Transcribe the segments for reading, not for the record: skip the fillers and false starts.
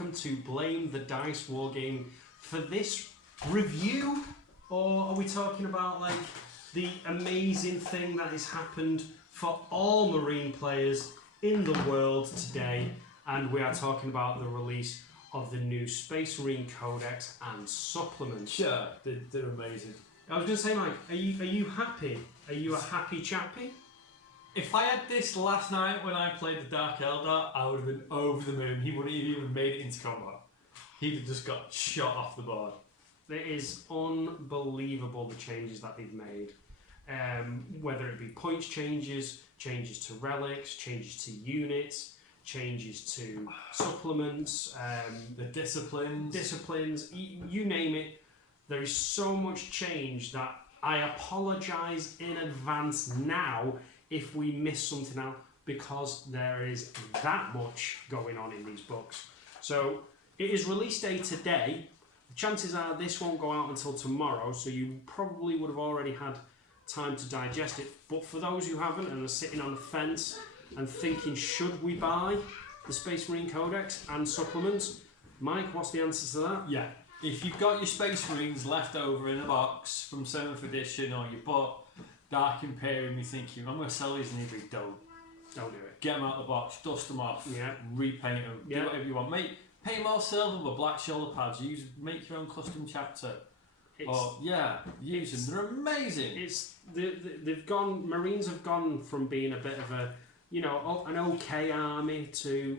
welcome to Blame the Dice Wargaming. For this review, or are we talking about like the amazing thing that has happened for all Marine players in the world today? And we are talking about the release of the new Space Marine Codex and supplements. Sure, they're amazing. I was going to say, Mike, are you happy? Are you a happy chappy? If I had this last night when I played the Dark Eldar, I would have been over the moon. He wouldn't have even made it into combat. He'd have just got shot off the board. It is unbelievable the changes that they've made. Whether it be points changes, changes to relics, changes to units, changes to supplements, the disciplines, you name it. There is so much change that I apologise in advance now if we miss something out, because there is that much going on in these books. So it is release day today. Chances are this won't go out until tomorrow, so you probably would have already had time to digest it. But for those who haven't and are sitting on the fence and thinking, should we buy the Space Marine Codex and supplements? Mike, what's the answer to that? Yeah. If you've got your Space Marines left over in a box from 7th edition, or you bought Dark Imperium, you're thinking, I'm going to sell these in eBay, don't do it. Get them out of the box, dust them off, yeah. Repaint them, yeah. Do whatever you want. Paint more silver with black shoulder pads. Make your own custom chapter. Use them. They're amazing. They've gone. Marines have gone from being a bit of an okay army to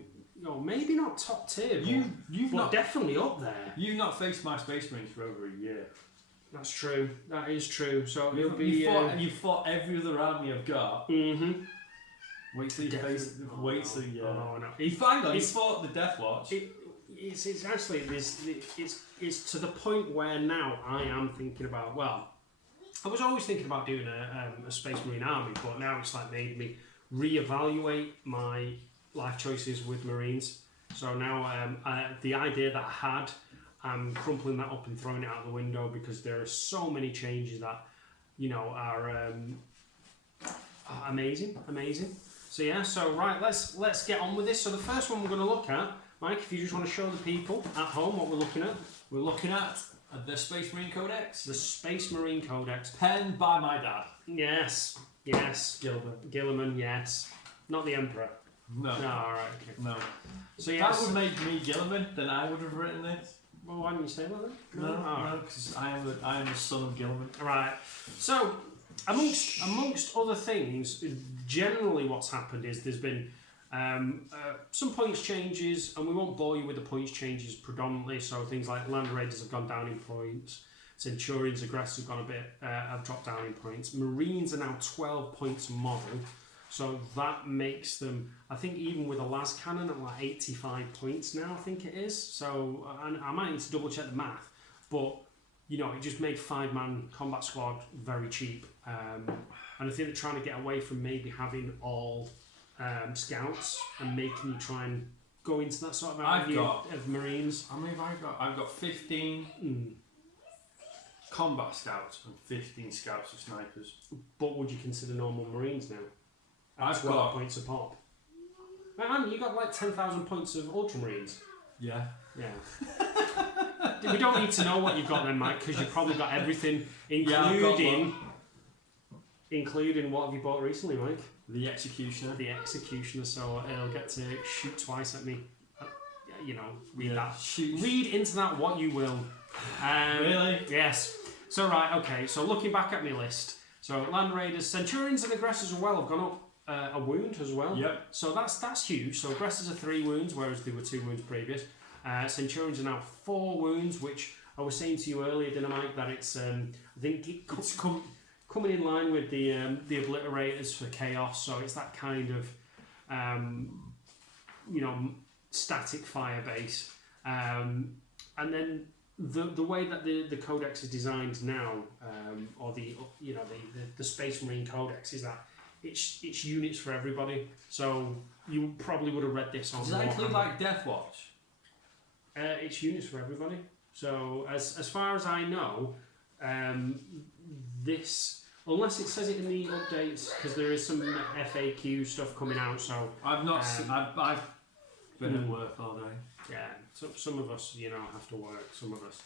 maybe not top tier. You've not definitely up there. You've not faced my Space Marines for over a year. That's true. That is true. So you fought every other army I've got. Mm-hmm. Wait till you face. Wait till you. Oh no! He fought the Death Watch. It's actually it's to the point where now I am thinking about. Well, I was always thinking about doing a Space Marine army, but now it's like made me reevaluate my life choices with Marines. So now the idea that I had, I'm crumpling that up and throwing it out the window, because there are so many changes that are amazing. So yeah, right, let's get on with this. So the first one we're going to look at, Mike, if you just want to show the people at home what we're looking at. We're looking at the Space Marine Codex. The Space Marine Codex. Penned by my dad. Yes. Gilliman, yes. Not the Emperor. No. Alright, okay. No. So yes. That would make me Gilliman, then I would have written this. Well, why didn't you say that then? No, because I am the son of Gilliman. Right. So, amongst other things, generally what's happened is there's been some points changes, and we won't bore you with the points changes predominantly. So things like Land Raiders have gone down in points, Centurions, Aggressors have dropped down in points. Marines are now 12 points model, so that makes them, I think, even with a las cannon at like 85 points now, I think it is. So I might need to double check the math, but it just made 5-man combat squad very cheap, and I think they're trying to get away from maybe having all scouts and making you try and go into that sort of idea of Marines. How many have I got? I've got 15 combat scouts and 15 scouts of snipers. But would you consider normal Marines now? I've got points a pop. Man, you got like 10,000 points of Ultramarines. Yeah. We don't need to know what you've got then, Mike, because you've probably got everything, including what have you bought recently, Mike? The Executioner. The Executioner, so it'll get to shoot twice at me. Read that. Read into that what you will. Really? Yes. So right, okay. So looking back at my list, so Land Raiders, Centurions, and Aggressors as well have gone up a wound as well. Yep. So that's huge. So Aggressors are 3 wounds, whereas they were 2 wounds previous. Centurions are now 4 wounds, which I was saying to you earlier, didn't I, Mike, that it's I think it's coming in line with the Obliterators for Chaos. So it's that kind of static fire base, and then the way that the Codex is designed now, or the Space Marine Codex, is that it's units for everybody. So you probably would have read this on. Does that include like Death Watch? It's units for everybody. So as far as I know, this, unless it says it in the updates, because there is some FAQ stuff coming out. So I've not. been at work all day. Yeah, so some of us, have to work. Some of us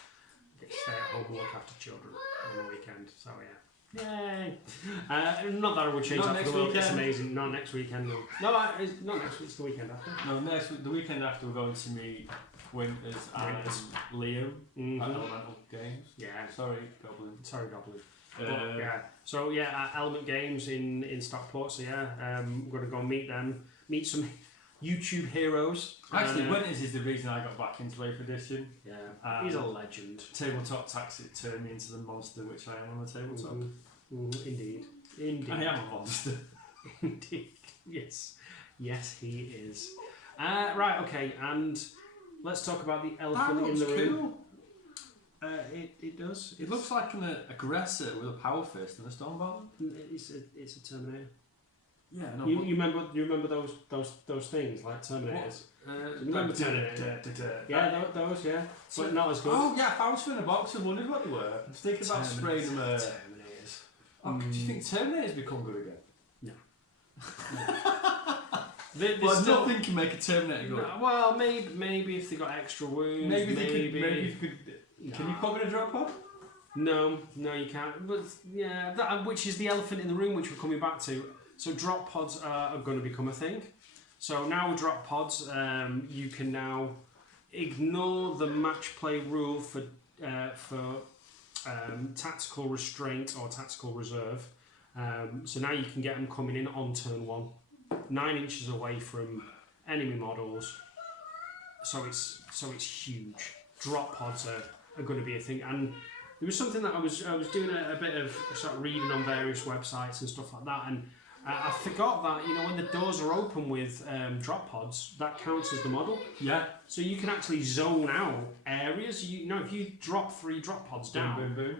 get to stay at home and look after children on the weekend. So yeah, yay! Not that I would change Not that for next the world. It's weekend. amazing. Not next weekend. No, it's not next week. It's the weekend after. No, the weekend after we're going to meet Winters and Liam at Elemental Games. Yeah. Sorry, Goblin. Sorry, Goblin. But, yeah. So yeah, Element Games in Stockport. So yeah, we're gonna go meet them. Meet some YouTube heroes. Actually, Winters is the reason I got back into 8th edition. Yeah, he's a legend. Tabletop Tactics turned me into the monster which I am on the tabletop. Indeed. I am a monster. Indeed. Yes, he is. Right. Okay. And let's talk about the elephant in the room. Cool. It does. It looks like an aggressor with a power fist and a stone ball. It's a Terminator. Yeah, no. You remember those things like Terminators? Remember Terminator? Yeah, those. Yeah, but not as good. Oh yeah, I found some in a box and wondered what they were. I was thinking about spraying them. Terminators. Oh, do you think Terminators become good again? No. But nothing can make a Terminator good. No, well, maybe if they got extra wounds. Maybe if you could. Can you pop in a drop pod? No, you can't. But yeah, which is the elephant in the room, which we're coming back to. So drop pods are going to become a thing. So now with drop pods, you can now ignore the match play rule for tactical restraint or tactical reserve. So now you can get them coming in on turn 1, 9 inches away from enemy models. So it's huge. Drop pods are going to be a thing. And there was something that I was doing a bit of sort of reading on various websites and stuff like that, and I forgot that when the doors are open with drop pods, that counts as the model. Yeah. So you can actually zone out areas. If you drop 3 drop pods down, boom, boom, boom.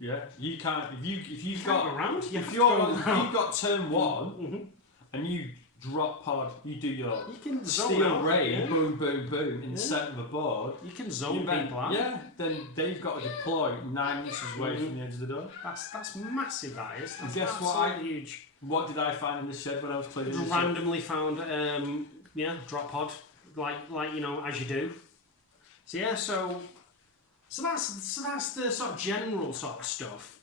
Yeah. You can't if you've go got around. If you've got turn 1 and you drop pod, you do your steel rain, boom, boom, boom, in the centre of the board. You can zone people out. Yeah, then they've got to deploy 9 inches away from the edge of the door. That's massive. That is. That's guess what? Huge. What did I find in the shed when I was cleaning? Randomly found, drop pod, like as you do. So yeah, so that's the sort of general sort of stuff.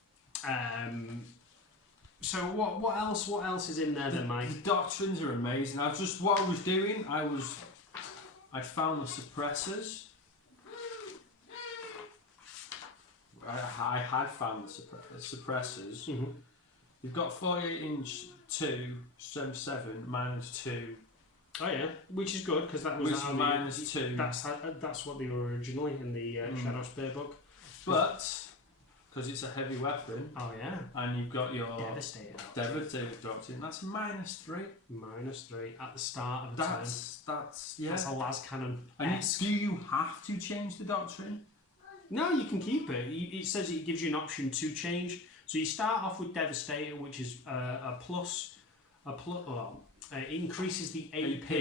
So what else is in there then, Mike? The doctrines are amazing. What I was doing, I found the suppressors. I had found the suppressors. Mm-hmm. You've got 48-inch 2, 7 minus 2. Oh yeah, which is good because that was minus 2. That's what they were originally in the Shadow Spear book. But because it's a heavy weapon. Oh yeah. And you've got your Devastator doctrine. That's minus 3. Minus 3 at the start of the turn. That's a las cannon. And do you have to change the doctrine? No, you can keep it. It says it gives you an option to change. So you start off with Devastator, which is it increases the AP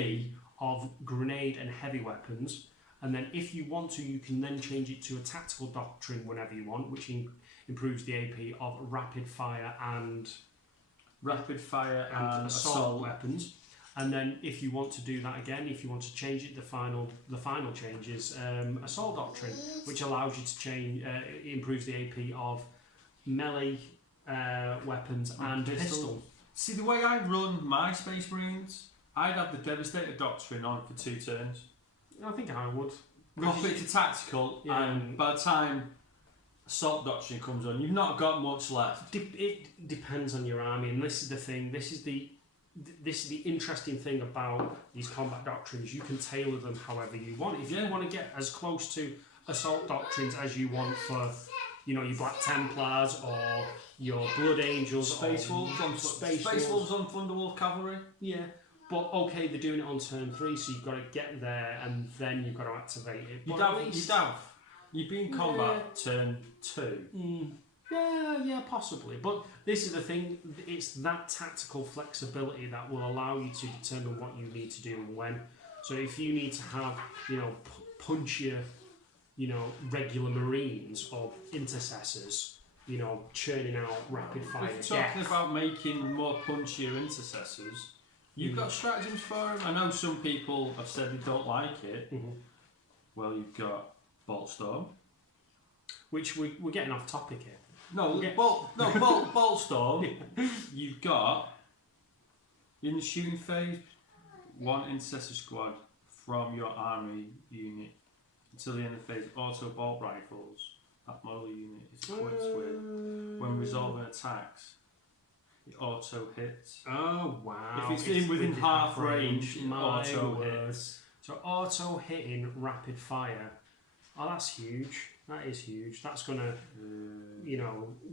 of grenade and heavy weapons, and then if you want to, you can then change it to a tactical doctrine whenever you want, which improves the AP of rapid fire and assault weapons. And then if you want to do that again, if you want to change it, the final change is assault doctrine, which allows you to change. It improves the AP of melee weapons and pistol. See, the way I run my Space Marines, I'd have the Devastator Doctrine on for 2 turns. I think I would. Drop it to tactical, and by the time Assault Doctrine comes on, you've not got much left. It depends on your army, and this is the thing. This is the interesting thing about these combat doctrines. You can tailor them however you want. If you want to get as close to Assault Doctrines as you want for your Black Templars or your Blood Angels, Space Wolves on Thunderwolf Cavalry. Yeah, but okay, they're doing it on turn 3, so you've got to get there and then you've got to activate it. You'd be in combat turn 2. Yeah, possibly. But this is the thing, it's that tactical flexibility that will allow you to determine what you need to do and when. So if you need to have, punchier, regular Marines or intercessors, churning out rapid fire. If you're talking about making more punchier intercessors, You've got stratagems for him. I know some people have said they don't like it. Well, you've got Bolt Storm. Which we're getting off topic here. No, Yeah. Bolt Storm. You've got in the shooting phase, one intercessor squad from your army unit until the end of the phase. Auto bolt rifles. That model unit is equipped with when resolving attacks. It auto hits. Oh wow! If it's within half range, it auto word. hits. So auto hitting rapid fire. Oh, that's huge. That is huge. That's gonna,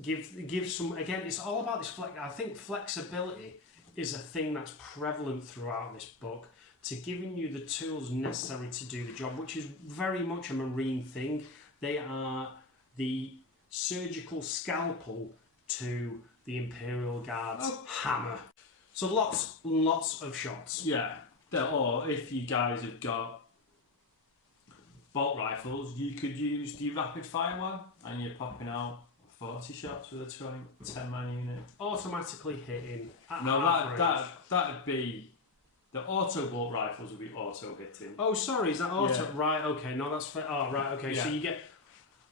give some. Again, it's all about this flex. I think flexibility is a thing that's prevalent throughout this book, to giving you the tools necessary to do the job, which is very much a Marine thing. They are the surgical scalpel to the Imperial Guard's hammer. So lots of shots. Yeah. Or if you guys have got bolt rifles, you could use the rapid fire one, and you're popping out 40 shots with a 10-man unit. Automatically hitting. That'd be the auto bolt rifles would be auto hitting. Oh, sorry, is that auto? Yeah. Right, okay, no, that's fair. Oh, right, okay. Yeah. So you get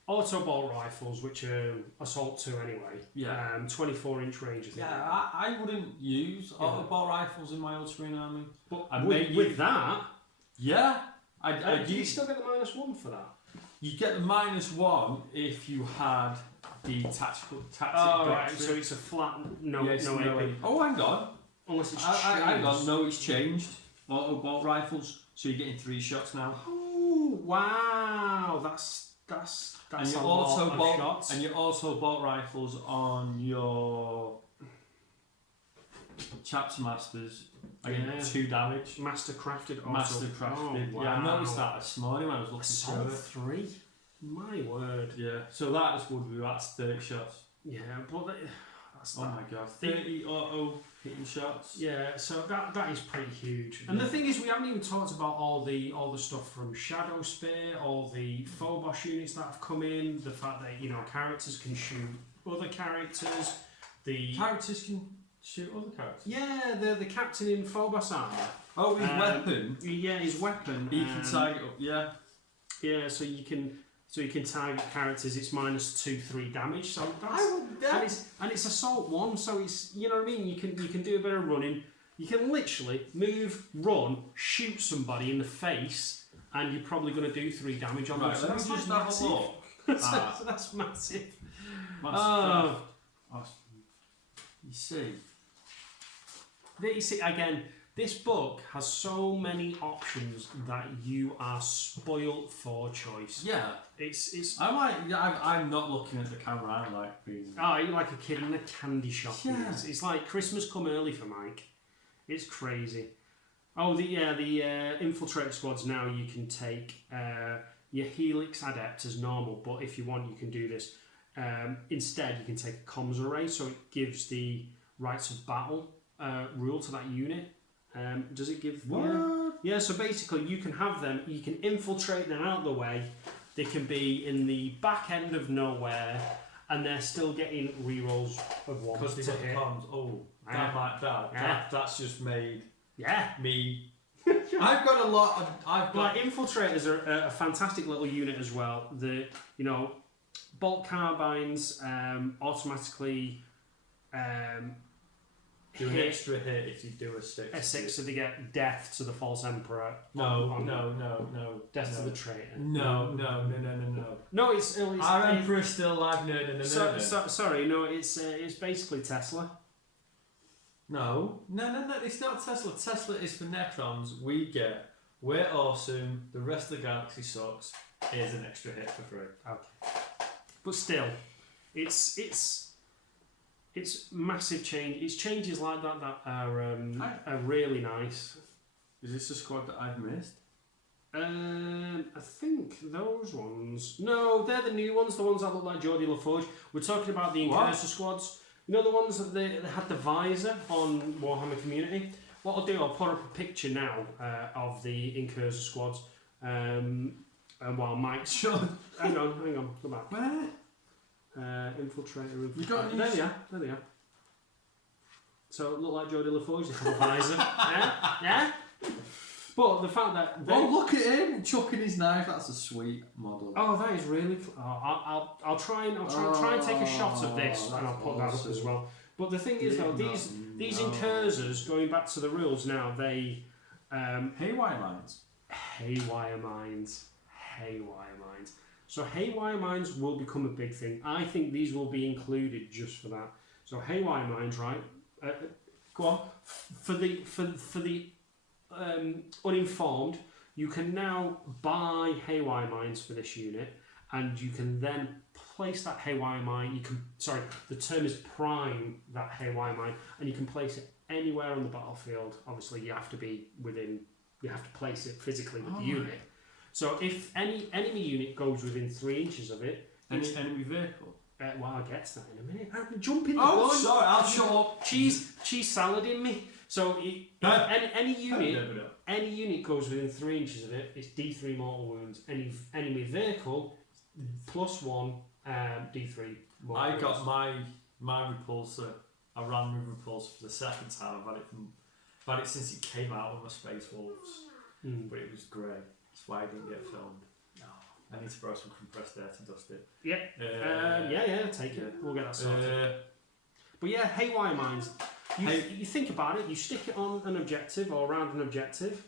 auto bolt rifles, which are assault 2 anyway. Yeah. 24-inch range. I think. Yeah, I wouldn't use auto bolt rifles in my Ultramarine army. But I with that, yeah, do you still get the -1 for that? You get the -1 if you had the tactic. Oh, right. So it's a flat no AP. Oh, hang on. Unless it's hang on. No, it's changed. Auto bolt rifles. So you're getting 3 shots now. Oh wow, that's and a your lot auto of bolt shots. and your auto bolt rifles on your chapter masters. I get 2 damage. Master crafted. Mastercrafted. Oh, wow. Yeah, I noticed that this morning when I was looking Assault through it. 3. My word. Yeah. So that's 30 shots. Yeah, but that's Oh my god, 30 auto hitting shots. Yeah, so that is pretty huge. And the thing is, we haven't even talked about all the stuff from Shadow Spear, all the Phobos units that have come in, the fact that characters can shoot other characters. The Characters can shoot other characters. Yeah, the captain in Phobos armor. Oh, his weapon. Yeah, his weapon. He can target up. Yeah. Yeah, so you can target characters. It's -2-3 damage. So that's and it's assault 1. So it's what I mean. You can do a bit of running. You can literally move, run, shoot somebody in the face, and you're probably going to do 3 damage on them. So Let me just have a look. So that's massive. You see. You see again. This book has so many options that you are spoilt for choice. Yeah. I'm not looking at the camera. I'm like being. Oh, you're like a kid in a candy shop. Yeah. It's like Christmas come early for Mike. It's crazy. Oh, the infiltrator squads now. You can take your Helix Adept as normal, but if you want, you can do this. Instead, you can take a comms array, so it gives the rights of battle rule to that unit. Does it give? What? Yeah, so basically you can have them, you can infiltrate them out of the way, they can be in the back end of nowhere, and they're still getting rerolls of 1 Because they to got the hit. comms. Oh, that's just made Yeah. me. I've got a lot of. Like infiltrators are a fantastic little unit as well. The bolt carbines automatically do an extra hit if you do a 6. A 6, so they get death to the false emperor. No. Death to the traitor. No. No, it's our emperor's still alive. No. Sorry, no, it's basically Tesla. No. It's not Tesla. Tesla is for Necrons. We're awesome. The rest of the galaxy sucks. Here's an extra hit for free. Okay. But still, it's massive change. It's changes like that are really nice. Is this a squad that I've missed? I think those ones. No, they're the new ones. The ones that look like Geordie LaForge. We're talking about the Incursor squads. You know the ones that they had the visor on Warhammer Community. What I'll do, I'll put up a picture now of the Incursor squads. And while Mike's showing. hang on, go back. Where? Infiltrator. You got there they are. So it looked like Jodie LaForge, the cover visor. Yeah? But the fact that Oh, look at him chucking his knife. That's a sweet model. oh, that is really. I'll try and take a shot of this, and I'll put that up as well. But the thing is, though, these incursors, going back to the rules now, they Haywire mines. haywire mines. So haywire mines will become a big thing. I think these will be included just for that. So haywire mines, right? Go on. For the uninformed, you can now buy haywire mines for this unit, and you can then place that haywire mine. The term is prime that haywire mine, and you can place it anywhere on the battlefield. Obviously, you have to place it physically with the unit. So if any enemy unit goes within 3 inches of it, Any enemy vehicle. well, I'll get to that in a minute. I'm jumping the Oh, gun. sorry, I'll shut up. Cheese salad in me. So any unit goes within 3 inches of it, it's D3 mortal wounds. Any enemy vehicle +1 D3 mortal wounds. I got my repulsor. I ran with repulsor for the second time. I've had it since it came out with my Space Wolves, but it was grey. That's why I didn't get filmed. I need to borrow some compressed air to dust it. Yeah, take it. We'll get that sorted. But yeah, haywire mines. You think about it, you stick it on an objective or around an objective,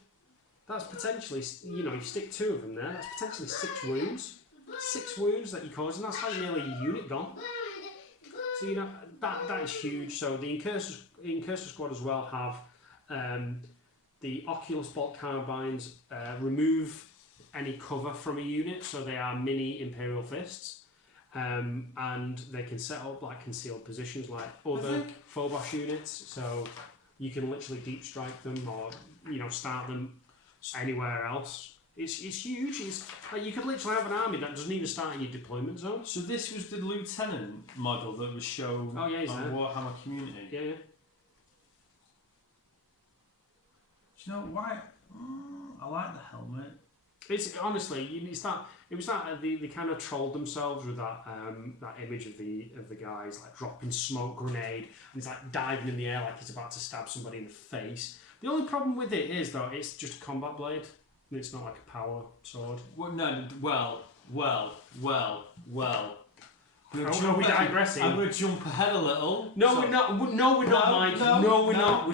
that's potentially, you stick 2 of them there, that's potentially 6 wounds. 6 wounds that you cause, and that's like nearly a unit gone. So, that is huge. So the Incursor Squad as well have the Oculus Bolt Carbines remove any cover from a unit, so they are mini Imperial Fists. And they can set up like concealed positions like other Phobos units, so you can literally deep strike them or start them anywhere else. It's huge. It's like you could literally have an army that doesn't even start in your deployment zone. So this was the Lieutenant model that was shown on Warhammer Community. Yeah. Do you know why? I like the helmet. It's honestly, it was that they kind of trolled themselves with that image of the guys like dropping smoke grenade and he's like diving in the air like he's about to stab somebody in the face. The only problem with it is though it's just a combat blade and it's not like a power sword. Well, no, well. Are we digressing? I'm going to jump ahead a little. No, we're not. No, we're not, Mike. No, we're not.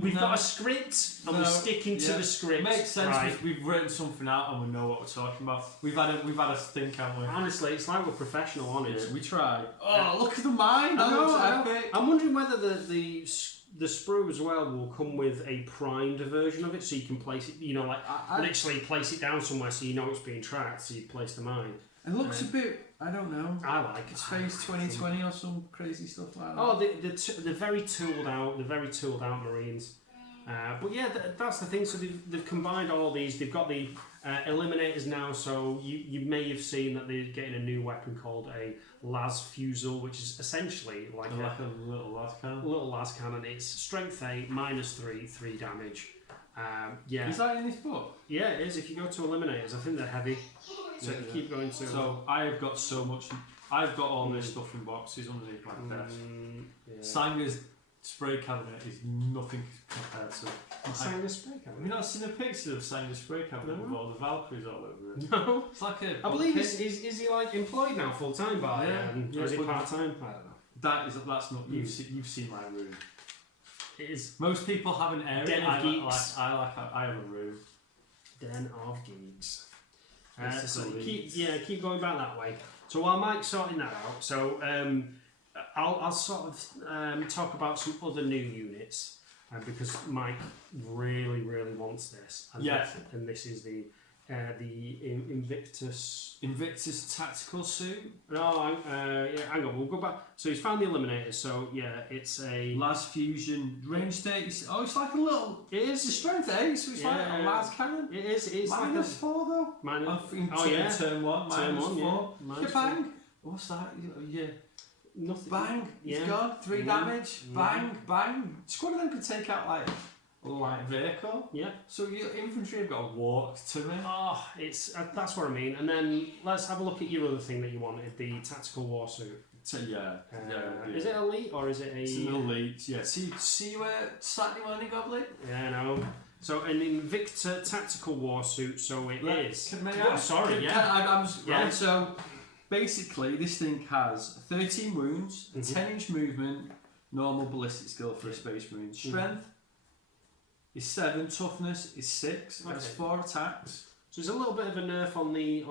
We've got a script, and we're sticking to the script. Makes sense. Right. We've written something out, and we know what we're talking about. We've had a think, haven't we? Honestly, it's like we're professional on it. Yeah, we tried. Oh, look at the mine! That looks epic. I'm wondering whether the sprue as well will come with a primed version of it, so you can place it. Literally place it down somewhere, so you know it's being tracked. So you place the mine. It looks a bit. I don't know. I like it. Space 2020 or some crazy stuff like that. Oh, the very tooled out Marines. But yeah, that's the thing. So they've combined all these. They've got the eliminators now. So you may have seen that they're getting a new weapon called a las fusel, which is essentially like a little las cannon. Little las cannon. It's strength 8, -3 damage. Yeah. Is that in this book? Yeah, it is. If you go to eliminators, I think they're heavy. So you keep going to. So I have got so much. I've got all this stuff in boxes underneath my desk. Yeah. Sanga's spray cabinet is nothing compared to. Sanga's spray cabinet. Have you not seen a picture of Sanga's spray cabinet with all the Valkyries all over it? No. It's like I believe is he like employed now full time by or is he part time? I don't know. That's not you've seen my room. It is Most people have an area. Den of geeks. I have a room. Den of geeks. This is So a keep going back that way. So while Mike's sorting that out, so I'll sort of talk about some other new units because Mike really wants this. And this is the Invictus tactical suit. No, hang on, we'll go back. So he's found the eliminators. So yeah, it's a las fusion range state. Oh, it's like a little. It is it's strength 8, so it's like a las cannon. It is. It's -4 like though. Turn 1. -4. Yeah. Bang. What's that? Yeah. Nothing. Bang. He's gone. 3 damage. Bang. Squad of them could take out like a light vehicle. Yeah. So your infantry have got to walk to me. Oh, it's that's what I mean. And then let's have a look at your other thing that you wanted, the tactical war suit. So yeah. Is it elite or is it a? It's an elite. Yeah. See you Saturday morning, Goblin. Yeah, no. So an Invicta tactical war suit. So it is. Right. So basically, this thing has 13 wounds, a 10-inch movement, normal ballistic skill for a Space Marine. Strength is 7, toughness is 6. Has 4 attacks. So there's a little bit of a nerf on the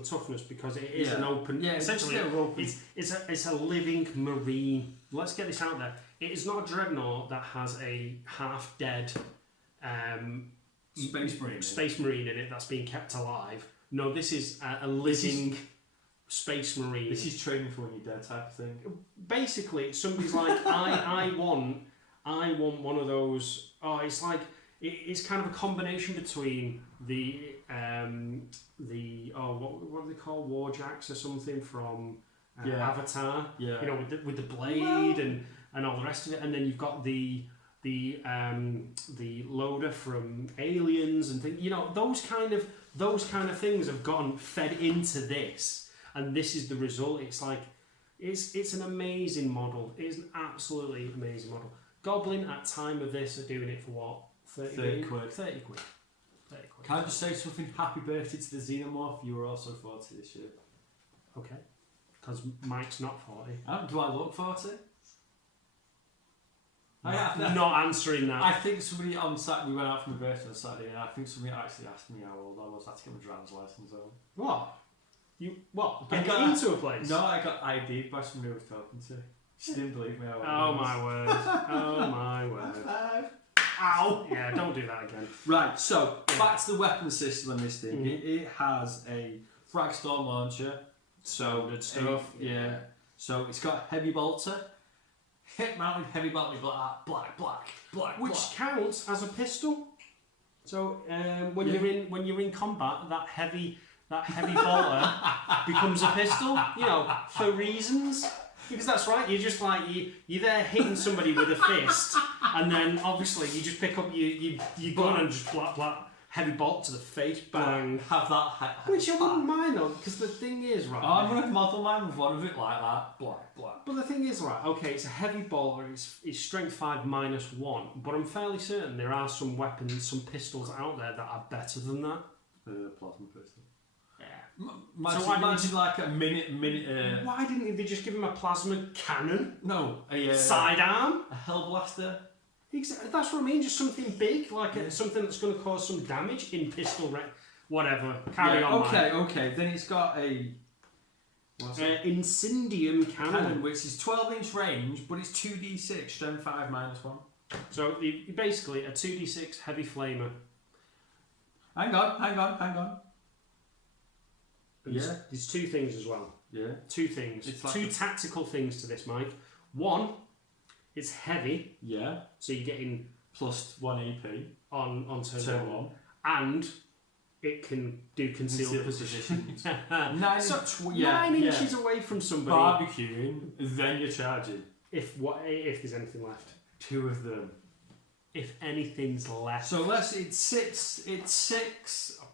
toughness because it is an open. Yeah, essentially, it's a living marine. Let's get this out there. It is not a dreadnought that has a half dead Space Marine in it that's being kept alive. No, this is a living Space Marine. This is training for when you're dead type of thing. Basically, somebody's like, I want one of those. Oh, it's like it's kind of a combination between the what do they call, Warjacks or something from Avatar. Yeah. You know, with the blade and all the rest of it, and then you've got the loader from Aliens and things. You know, those kind of things have gotten fed into this, and this is the result. It's like it's an amazing model. It is an absolutely amazing model. Goblin at time of this are doing it for what? 30 quid. 30 quid. Can I just say something? Happy birthday to the Xenomorph. You were also 40 this year. Okay. Because Mike's not 40. Do I look 40? Not answering that. I think somebody on Saturday, we went out for my birthday on Saturday, and I think somebody actually asked me how old I was. I had to get my driver's license on. What? Getting into a place? No, I got ID'd by somebody I was talking to. She didn't believe me. Oh my word. Oh my word. Ow! Yeah, don't do that again. Right, so back to the weapon system on this thing. It has a frag storm launcher. So good stuff. So it's got a heavy bolter. Hip mounted heavy bolter, black. Which counts as a pistol. So when you're in combat, that heavy bolter becomes a pistol. You know, for reasons. Because that's right. You're just like you're there hitting somebody with a fist, and then obviously you just pick up your gun and just heavy bolt to the face, bang. Have that. Which I wouldn't mind though, because the thing is, right. I'm gonna model mine with one of it like that, black. But the thing is, right. Okay, it's a heavy bolter. It's strength 5 -1, but I'm fairly certain there are some weapons, some pistols out there that are better than that. Plasma pistol. Yeah. Imagine like a minute. Why didn't they just give him a plasma cannon? No, sidearm, a hellblaster. Exactly. That's what I mean. Just something big, like something that's going to cause some damage in pistol. Whatever. Carry on. Okay. Then it's got a Incendium cannon, which is 12-inch range, but it's 2d6, strength 5 -1. So basically a 2d6 heavy flamer. Hang on. There's two things as well. Yeah. Two things. It's like two tactical things to this, Mike. One, it's heavy. Yeah. So you're getting +1 AP on turn 1. And it can do concealed positions. 9 inches away from somebody. Barbecuing, then you're charging. If there's anything left. 2 of them. If anything's left. So it's 6,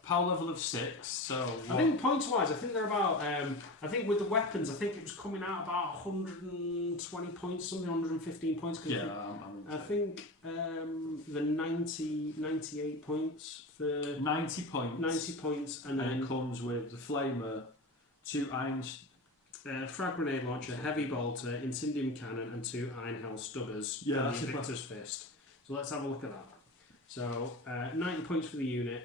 power level of 6. So I think points wise, I think they're about. I think with the weapons, I think it was coming out about 120 points, something 115 points. I think the 98 points for 90 points. 90 points, and then it comes with the flamer, 2 irons. Frag grenade launcher, heavy bolter, incendium cannon, and 2 iron hell stubbers. Yeah, and Victor's fist. So let's have a look at that. So 90 points for the unit.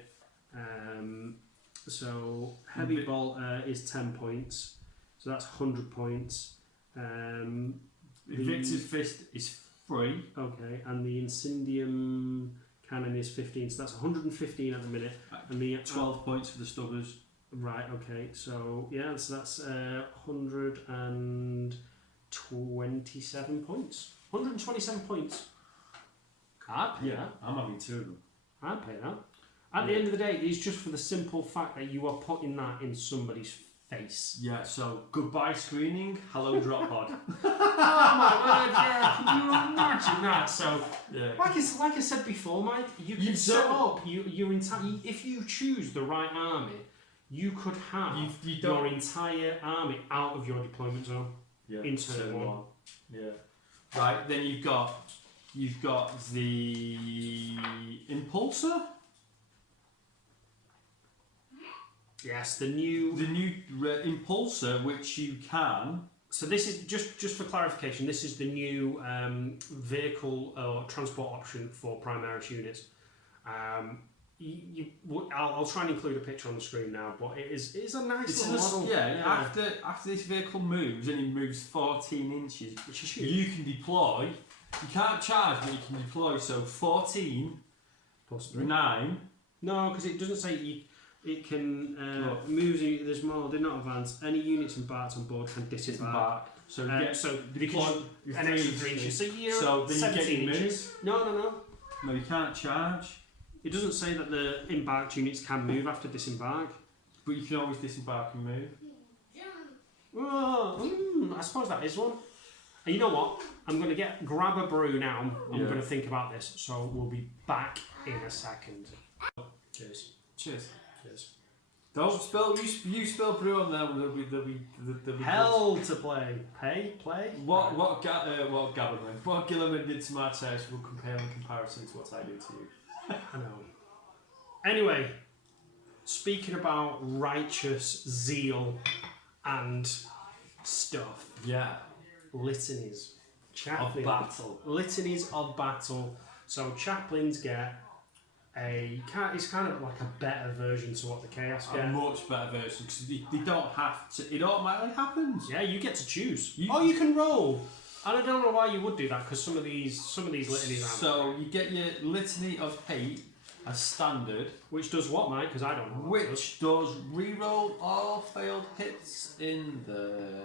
So heavy bolter is 10 points. So that's 100 points. Victor's fist is 3. Okay, and the incendium cannon is 15. So that's 115 at the minute. And the 12 points for the stubbers. Right. Okay. So yeah. So that's 127 points. 127 points. I'd pay that. I'm having 2 of them. I'd pay that. At the end of the day, it's just for the simple fact that you are putting that in somebody's face. Yeah, so goodbye screening, hello drop pod. Oh my word, yeah, can you imagine that? So, like I said before, Mike, you can set up your entire... If you choose the right army, you could have your entire army out of your deployment zone. in turn one. Yeah. Right, then you've got the Impulsor. Yes, the new Impulsor, which you can. So this is just for clarification. This is the new vehicle or transport option for Primaris units. I'll try and include a picture on the screen now, but it's a nice little model. After this vehicle moves and it moves 14 inches, Which is huge. you can deploy. You can't charge, but you can deploy. So 14 Plus 3. 9. No, because it doesn't say it can move. There's more. Did not advance. Any units embarked on board can disembark. So So deploy an extra 3 inches. So you're so then you get 17 your inches. No. No, you can't charge, It doesn't say that the embarked units can move after disembark. but you can always disembark and move. Oh, I suppose that is one. And you know what? I'm going to grab a brew now. I'm going to think about this. So we'll be back in a second. Cheers. Cheers. Cheers. Don't spill. You spill brew on them. There'll be Hell to play. Play. What Gilliman did to my taste will compare in comparison to what I do to you. I know. Anyway, speaking about righteous zeal and stuff, Yeah. litanies, Of battle. litanies of battle. So chaplains get it's kind of like a better version to what the chaos A get. much better version because they don't have to. It automatically happens. Yeah, you get to choose. You can roll. And I don't know why you would do that because some of these litanies aren't. So you get your litany of hate as standard, Which does what, mate? Because I don't know. which does reroll all failed hits in the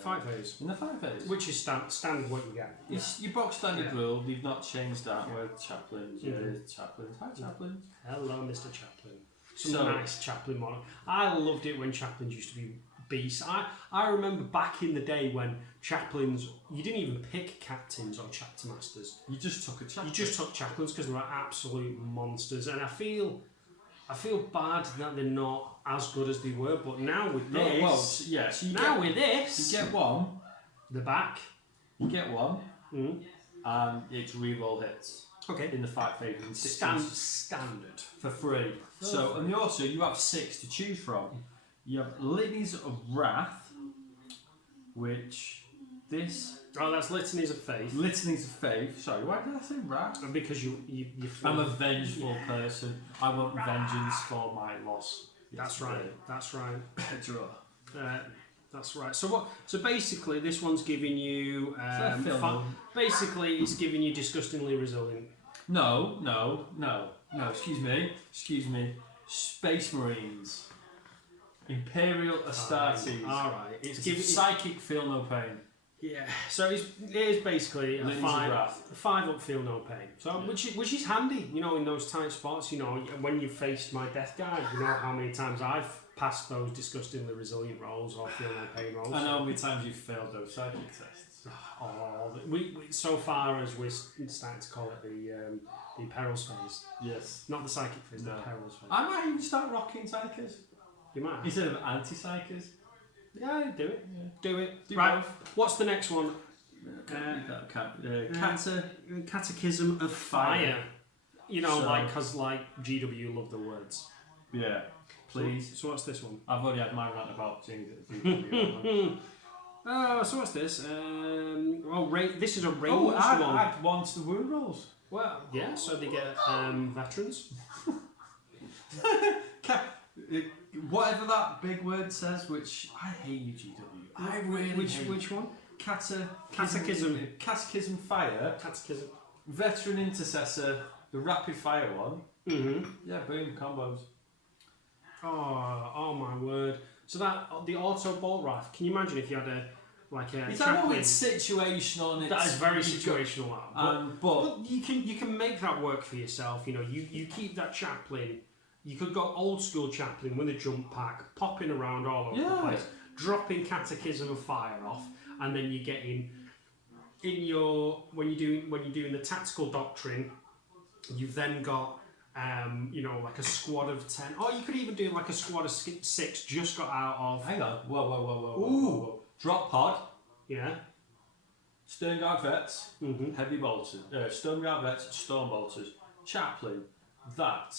Fight phase. In the fight phase. Which is standard what you get. It's your box standard rule. They've not changed that with chaplains. Chaplains. Hi, chaplains. Hello, Mr. Chaplain. Some nice chaplain model. I loved it when chaplains used to be beasts. I remember back in the day when chaplains, you didn't even pick captains or chapter masters. You just took a chaplain. You just took chaplains because they were absolute monsters. And I feel bad that they're not as good as they were. But now with this, So with this, you get one. the back. You get one, Mm. and it's reroll hits. Okay. In the fight phase in Standard. for free. So and you have 6 to choose from. You have Litanies of Wrath, which this Oh, that's litanies of faith. Litanies of Faith. Sorry, why did I say wrath? Because you I'm a vengeful person. I want vengeance for my loss. That's right. That's right. Draw. That's right. So basically, this one's giving you. Film. Basically, it's giving you disgustingly resilient. No. Excuse me. Space Marines. Imperial Astartes. All right. It's giving psychic feel no pain. Yeah. So it is basically a Litanies of 5 Wrath. 5 up, feel no pain. So which is handy, in those tight spots. When you faced my death guide, how many times I've passed those disgustingly resilient rolls or feel no pain rolls. I know how many times you've failed those psychic tests. We so far as we're starting to call it the perils phase. Yes. Not the psychic phase, the perils phase. I might even start rocking psychers You might. instead of anti-psychers. Yeah, do it. Yeah. Do it. Do Right. both. What's the next one? Catechism of Fire. Because GW love the words. Yeah. Please. So what's this one? I've already had my rant about things. So what's this? This is a ranged Oh, one. add one to the wound rolls. Well, yeah. So they get veterans. Whatever that big word says, which I hate you, GW. I really hate. Which one? Catechism Fire. Catechism. Veteran Intercessor. The rapid fire one. Mm-hmm. Yeah, boom, combos. Oh my word! So that the auto bolt rifle. Can you imagine if you had a It's I know it's situational and that is very situational. But you can make that work for yourself. You keep that chaplain. You could go old school chaplain with a jump pack, popping around all over the place, dropping Catechism of Fire off, and then you get in when you're doing the tactical doctrine. You've then got like a squad of 10, or you could even do like a squad of 6 just got out of. Hang on, whoa. Drop pod. Yeah. Stern Guard Vets, Mm-hmm. heavy bolters, Stern Guard Vets, storm bolters, chaplain, that,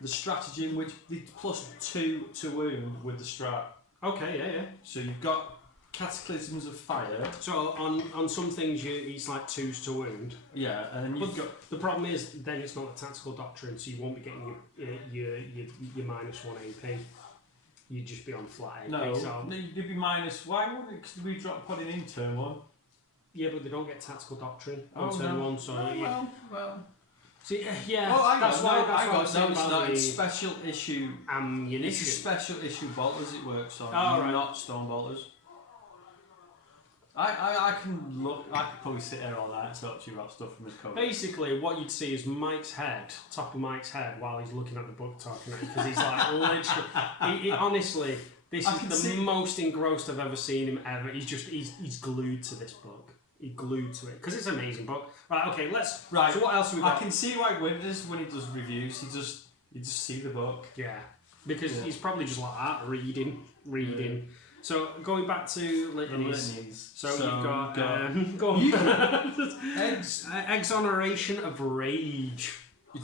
the stratagem which the +2 to wound with the strat. Okay, yeah. So you've got cataclysms of fire. So on some things it's like 2s to wound. Yeah, and you've got The problem is then it's not a tactical doctrine, so you won't be getting your -1 AP. You'd just be on flat AP. no. So. You'd be minus. Why wouldn't it? Because we drop putting in turn 1. Yeah, but they don't get tactical doctrine Oh, on turn no. 1. So Well. See, yeah. Oh, I that's got. why. No, That's I why I was got. No, saying it's about not. the It's special issue. It's a ammunition. special issue bolters it works on. Oh, right. Not storm bolters. I can look. I could probably sit here all night and talk to you about stuff from this cover. Basically, what you'd see is Mike's head, top of Mike's head, while he's looking at the book talking at you, because he's like literally. Honestly, this I is can the see- most engrossed I've ever seen him ever. He's glued to this book. He's glued to it because it's an amazing book. Right. Okay. Let's. Right. So what else have we I got? can see why Winters, when he does reviews, you just see the book. Yeah. Because Yeah. he's probably just like that, reading. Yeah. So going back to litanies. Litanies. So you've got go on. Eggs. Exoneration of Rage.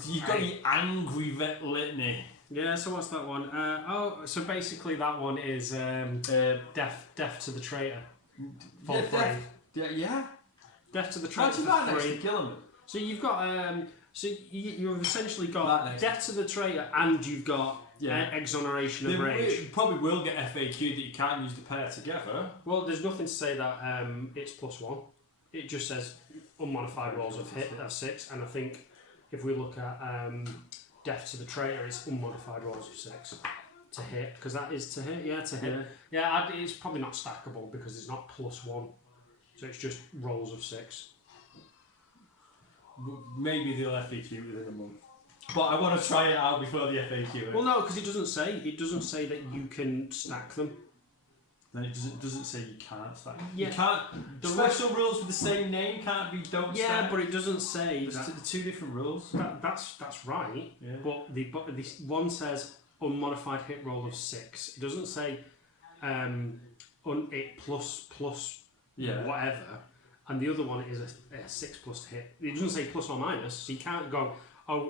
You've got the angry vet litany. Yeah, so what's that one? So basically that one is death to the traitor. For free. Yeah. Death to the Try traitor to that for next to free. kill him. So you've got you've essentially That got next. death to the traitor and you've got exoneration of rage. You probably will get FAQ that you can't use the pair together. Well, there's nothing to say that it's +1. It just says unmodified rolls of hit of 6, and I think if we look at death to the traitor, it's unmodified rolls of 6 to hit, because that is to hit. Yeah, to hit. Yeah, it's probably not stackable because it's not +1, so it's just rolls of 6. Maybe they'll FAQ within a month. But I want to try it out before the FAQ. Well, no, because it doesn't say that you can stack them. Then it doesn't say you can't stack. Yeah. You can't. The Special rules with the same name can't be don't Yeah, stack. but it doesn't say It's that. two different rules. That's right. Yeah. But this one says unmodified hit roll of 6. It doesn't say it plus Yeah. whatever. And the other one is a 6+ hit. It doesn't say plus or minus, so you can't go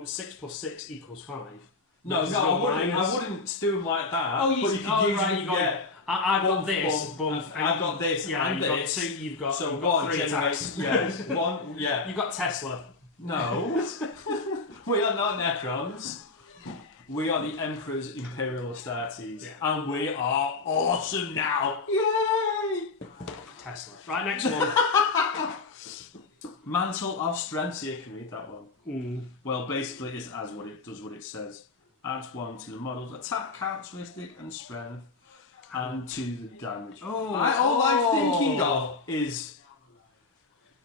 6 + 6 = 5. No, There's I minus. wouldn't do them like that. Oh, but you could use right. it, You got. yeah. I've got Bump, this. bump, Bump, I've got this Yeah, and you've got this. 2. You've got. So you've got one 3 generates. attacks. Yeah. One. Yeah. You've got Tesla. No. We are not Necrons. We are the Emperor's Imperial Astartes. Yeah. And we are awesome now. Yay! Tesla. Right, next one. Mantle of Strength. See, I can read that one. Mm. Well, basically, it's as what it does what it says. Adds 1 to the model's attack characteristic and strength, and to the damage. Oh, All I'm thinking of is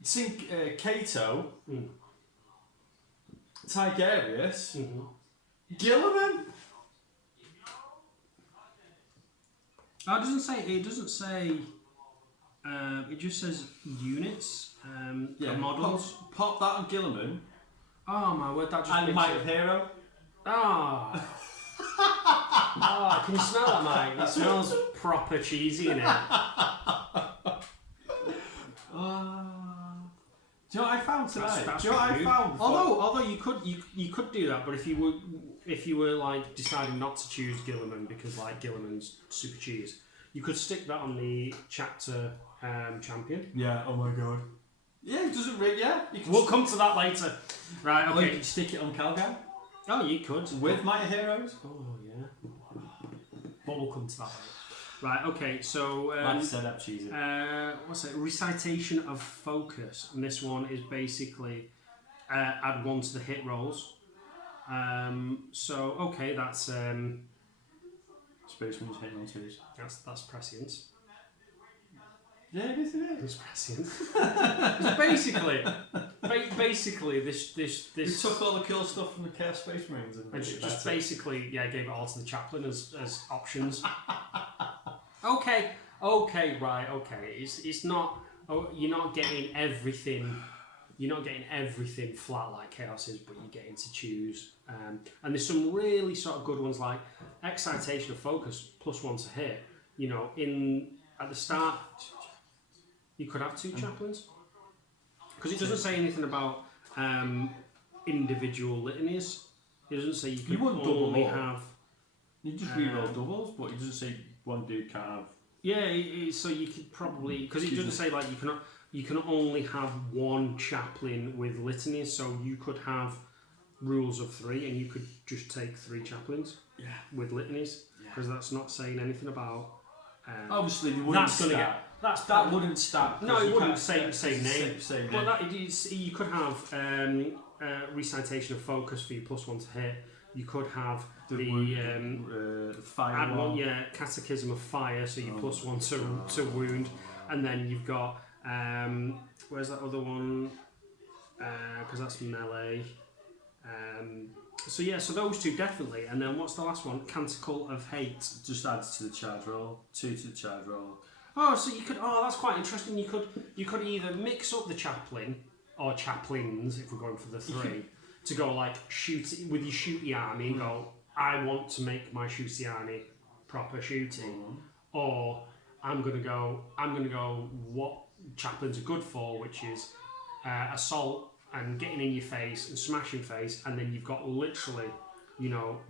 Kato, Tigerius, Gilliman. Oh, it doesn't say. It doesn't say. It just says units. Models. Pop that on Gilliman Oh my word! That just and makes Might it. of Hero. Ah. Oh, can you smell that, Mike? It smells proper cheesy in it. Do you know what I found tonight? That's Do you know what I good. found? Although you could do that, but if you were like deciding not to choose Gilliman because like Gilliman's super cheese, you could stick that on the chapter champion. Yeah. Oh my god. Yeah, it doesn't really. Yeah. You can We'll come to that later. Right. Or you Okay. can stick it on Calgan Oh, you could with Might of Heroes. Oh yeah. But we'll come to that later. Right. Okay. So. Like I said, that cheesy. What's it? Recitation of Focus, and this one is basically add 1 to the hit rolls. So okay, that's Space Marines hitting on twos. that's prescient. Yeah, it is. It's prescient. It's basically this. We took all the cool stuff from the Chaos Space Marines and And made just it better. basically, gave it all to the chaplain as options. Okay, right, okay. It's not. Oh, you're not getting everything. You're not getting everything flat like Chaos is, but you're getting to choose. And there's some really sort of good ones like Excitation of Focus +1 to hit. You know, at the start. You could have 2 chaplains. Because it doesn't say anything about individual litanies. It doesn't say you can only have... You just reroll doubles, but it doesn't say one dude can't have... Yeah, so you could probably... Because it doesn't say, like, you can only have 1 chaplain with litanies, so you could have rules of 3, and you could just take 3 chaplains with litanies, because that's not saying anything about... Obviously, you wouldn't that wouldn't start. No, it wouldn't say name. Same But that, you could have recitation of focus for your +1 to hit. You could have the fire one, catechism of fire, so you +1 to wound, and then you've got where's that other one? Because that's melee. So those 2 definitely, and then what's the last one? Canticle of Hate. Just adds to the charge roll. 2 to the charge roll. Oh, so you could. Oh, that's quite interesting. You could either mix up the chaplain or chaplains if we're going for the 3 to go like shoot with your shooty army and go. I want to make my shooty army proper shooting, or I'm gonna go. What chaplains are good for, which is assault and getting in your face and smashing face, and then you've got literally,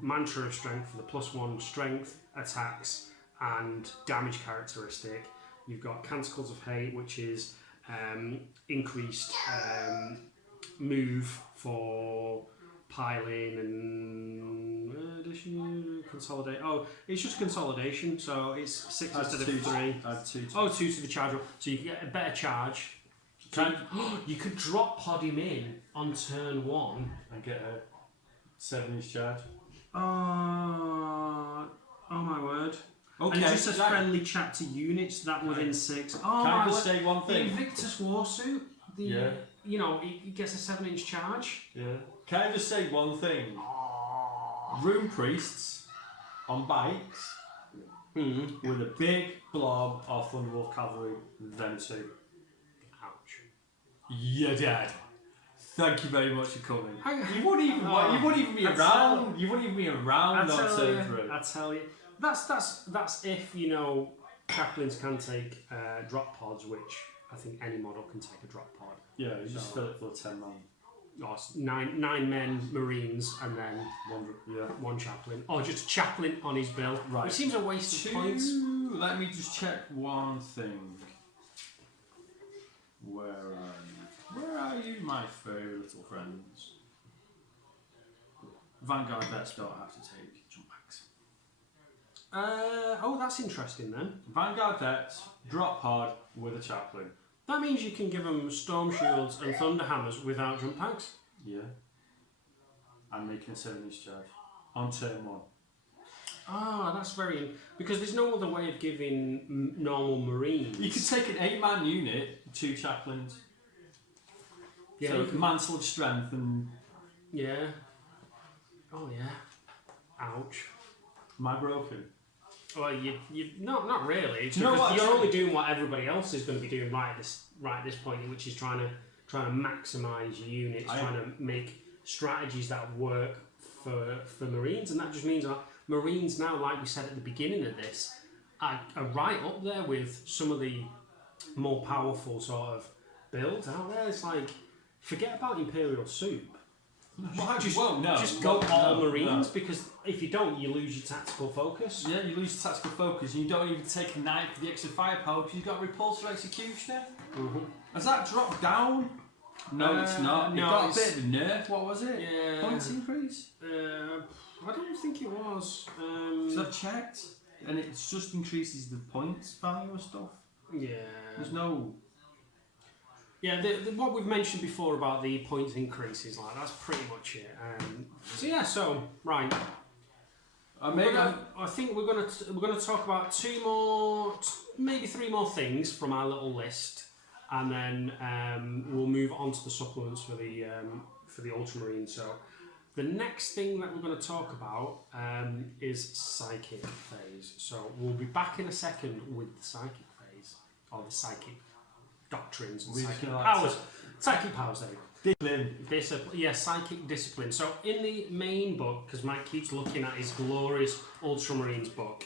mantra of strength for the +1 strength attacks and damage characteristic. You've got Canticles of Hate, which is increased move for piling and consolidate. Oh, it's just consolidation, so it's 6 instead of 3. Add 2 to 2 to the charge roll, so you can get a better charge. You could drop pod him in on turn 1 and get a 7-inch charge. Oh my word. Okay, and it just says friendly chat to units that within 6. Oh, can I just say one the thing? Invictus Warsuit, he gets a 7-inch charge. Yeah. Can I just say one thing? Rune Priests on bikes with a big blob of Thunderwolf Cavalry, them 2. Ouch. You're dead. Thank you very much for coming. You wouldn't even be around. You wouldn't even be around on turn 3. I tell you. That's if chaplains can take drop pods, which I think any model can take a drop pod. Yeah, you just fill it for 10 man. Or 9 men Marines and then one chaplain, or just a chaplain on his bill. Right. Which seems a waste of points. Let me just check one thing. Where are you, my furry little friends? Vanguard vets don't have to take jump packs. That's interesting then. Vanguard vets, drop pod with a chaplain. That means you can give them storm shields and thunder hammers without jump packs. Yeah. And making a 7-inch charge on turn 1. That's very... Because there's no other way of giving normal Marines... You could take an 8-man unit, 2 chaplains. Yeah, so mantle of strength and... Yeah. Oh yeah. Ouch. Am I broken? Well, you not really. Do you know what? You're only doing what everybody else is going to be doing right at this point, which is trying to maximise your units, trying to make strategies that work for Marines, and that just means that Marines now, like we said at the beginning of this, are right up there with some of the more powerful sort of builds out there. It's like, forget about Imperial Soup. Just go all Marines, because if you don't, you lose your tactical focus. Yeah, you lose your tactical focus, and you don't even take a knife for the extra firepower because you've got a repulsor executioner. Has that dropped down? No, it's not. It got a bit of a nerf. What was it? Yeah. Points increase? I don't think it was. So I've checked, and it just increases the points value of stuff. Yeah. There's no... Yeah, what we've mentioned before about the points increases, like that's pretty much it. Right. I think we're gonna talk about 2 more, maybe 3 more things from our little list, and then we'll move on to the supplements for the Ultramarine. So the next thing that we're going to talk about is psychic phase. So we'll be back in a second with the psychic phase, or the psychic doctrines and psychic powers. Psychic powers, there we go. Discipline. Yeah, psychic discipline. So in the main book, because Mike keeps looking at his glorious Ultramarines book,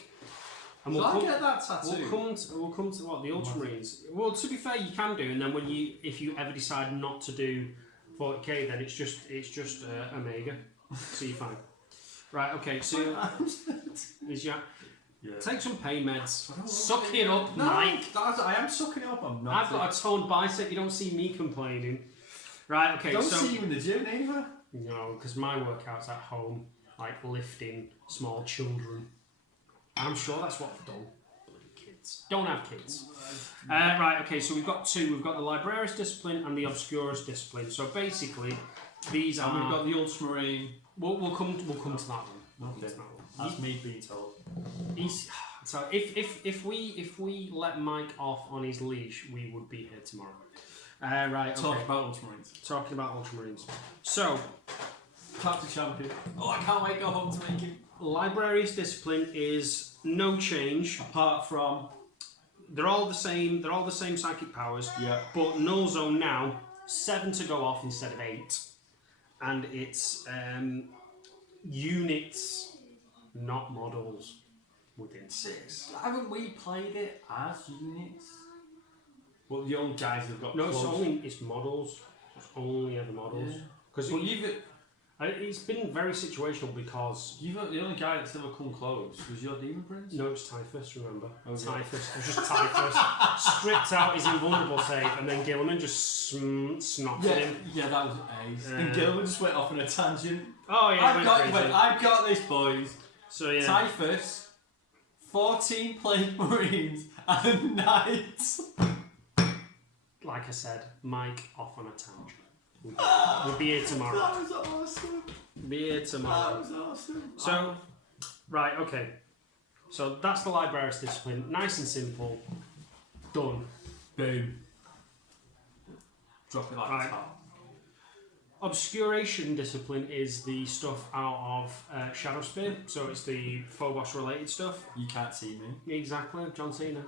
And So we'll I come, get that tattoo. we'll come to what the Ultramarines. Well, to be fair, you can do, and then if you ever decide not to do 40k, then it's just Omega, so you're fine. Right, okay. So is your take some pain meds. Suck it up, Mike. I am sucking it up. I'm not. I've got a toned bicep. You don't see me complaining. Right, okay. Don't so see you in the gym either. no, because my workouts at home, like lifting small children. I'm sure that's what I've done. Bloody kids. Don't have kids. Right, okay, so we've got two. We've got the Librarius Discipline and the Obscurus Discipline. So basically, these are... And we've got the Ultramarine. We'll come to that one. Okay. To that one. That's me being told. So if we let Mike off on his leash, we would be here tomorrow. Right, okay. Talk about Ultramarines. Talking about Ultramarines. So, Captain Champion. Oh, I can't wait to go home to make it. Librarius Discipline is no change. Apart from... They're all the same. They're all the same psychic powers. Yeah. But Null Zone now 7 to go off instead of 8, and it's units, not models, within 6. Haven't we played it as units? Well, the young guys have got No, clubs. it's models. It's only ever models. Because it's been very situational because the only guy that's ever come close was your Demon Prince. no, it's Typhus. Remember, Okay. Typhus. It was just Typhus stripped out his invulnerable save, and then Gilliman just snotted him. Yeah, that was ace. And Gilman just went off on a tangent. Oh yeah, I've got this, boys. So yeah, Typhus, 14 Plague Marines, and Knights. like I said, Mike off on a tangent. We'll be here tomorrow. That was awesome. Be here tomorrow. That was awesome. So, right, okay. So that's the Librarius Discipline. Nice and simple. Done. Boom. Drop it like Right. it's hot. Obscuration Discipline is the stuff out of Shadow Spear. So it's the Phobos related stuff. You can't see me. Exactly, John Cena.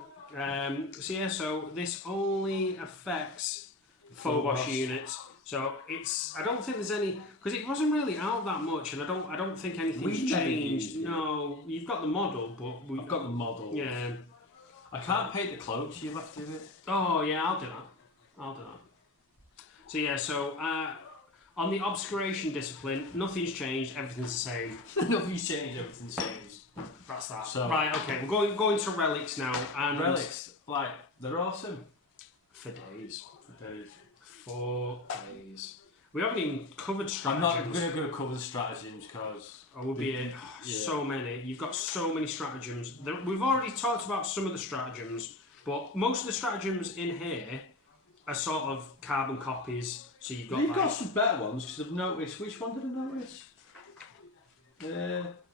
So this only affects Phobos units. So I don't think there's any, because it wasn't really out that much, and I don't think anything's changed. No, you've got the model, but I've got the model. Yeah. I can't paint the clothes. You'll have to do it. Oh yeah, I'll do that. So yeah, on the Obscuration Discipline, nothing's changed. Everything's the same. Nothing's changed. Everything's changed. That's that. So- right, okay, we're going to Relics now, and Relics, like they're awesome. for days. For days. 4 days. We haven't even covered I'm not stratagems. going to cover the stratagems because We'll be in so many. You've got so many stratagems. We've already talked about some of the stratagems, but most of the stratagems in here are sort of carbon copies. So you've got you've got some better ones because I've noticed. Which one did I notice?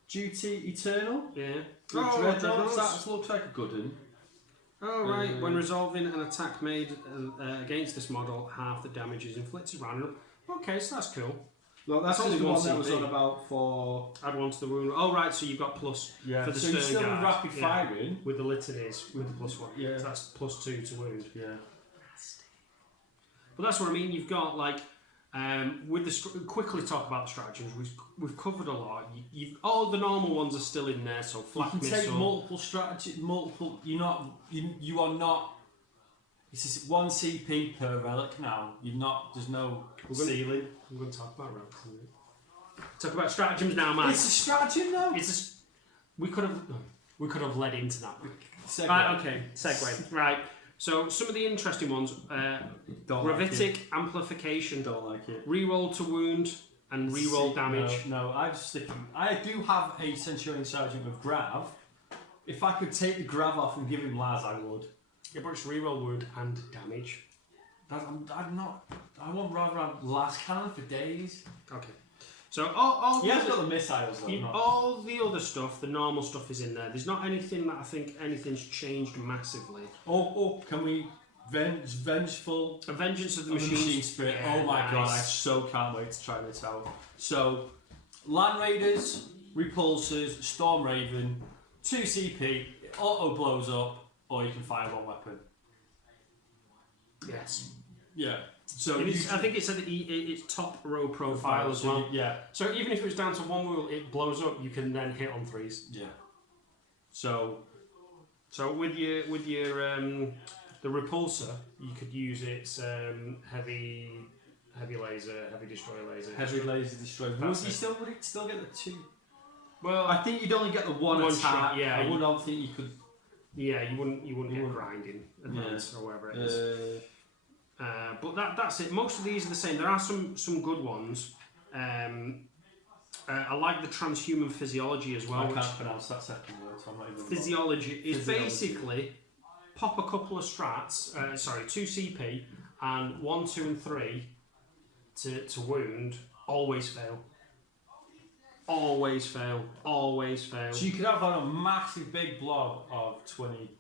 Duty Eternal. yeah. Dreadnoughts. That looks like a good one. Oh right. When resolving an attack made against this model, half the damage is inflicted random. Okay, so that's cool. Look, that's only the one one that was CP. on about for. Add one to the wound. Oh right, so you've got plus for the so you're stern still guard. rapid firing. With the litanies, with the +1. Yeah. So that's +2 to wound. Yeah. But that's what I mean. You've got like with the quickly talk about the stratagems. We've covered a lot. You've all the normal ones are still in there. So You flak can missile. take multiple strategy, multiple. You are not. This is 1 CP per relic now. You're not. There's no ceiling. We're going to talk about relics. Isn't it? Talk about stratagems now, man. It's a stratagem though. We could have led into that. Segue. Right. Okay. Segue. Right. So some of the interesting ones. Don't like Gravitic amplification. Don't like it. Reroll to wound and reroll damage. No, I'm sticking. I do have a Centurion Sergeant with Grav. If I could take the Grav off and give him Laz, I would. Yeah, but it's reroll wound and damage. I'm not. I want rather have Laz Cannon for days. Okay. So all He has got the missiles though. all the other stuff, the normal stuff is in there. There's not anything that I think anything's changed massively. Oh, can we vengeful? A Vengeance of the Machine Machine Spirit. Yeah, Oh my god, I nice. so can't wait to try this out. So, Land Raiders, Repulsors, Storm Raven, 2 CP, it auto blows up, or you can fire 1 weapon. Yes. Yeah. So I think it said that it's top row profile as well. Yeah. So even if it was down to 1 wheel, it blows up. You can then hit on 3s. Yeah. So So with your the repulsor, you could use its heavy laser, heavy destroyer laser. Heavy laser destroyer. Would it still get the 2? Well, I think you'd only get the one attack. shot. Yeah, I don't think you could. Yeah, you wouldn't get grinding advance or whatever it is. But that's it. Most of these are the same. There are some good ones. I like the transhuman physiology as well. I can't pronounce that second word, so I'm not even. Physiology is basically pop a couple of strats, 2 CP and 1, 2, and 3 to wound. Always fail. Always fail. Always fail. So you could have a massive big blob of 20.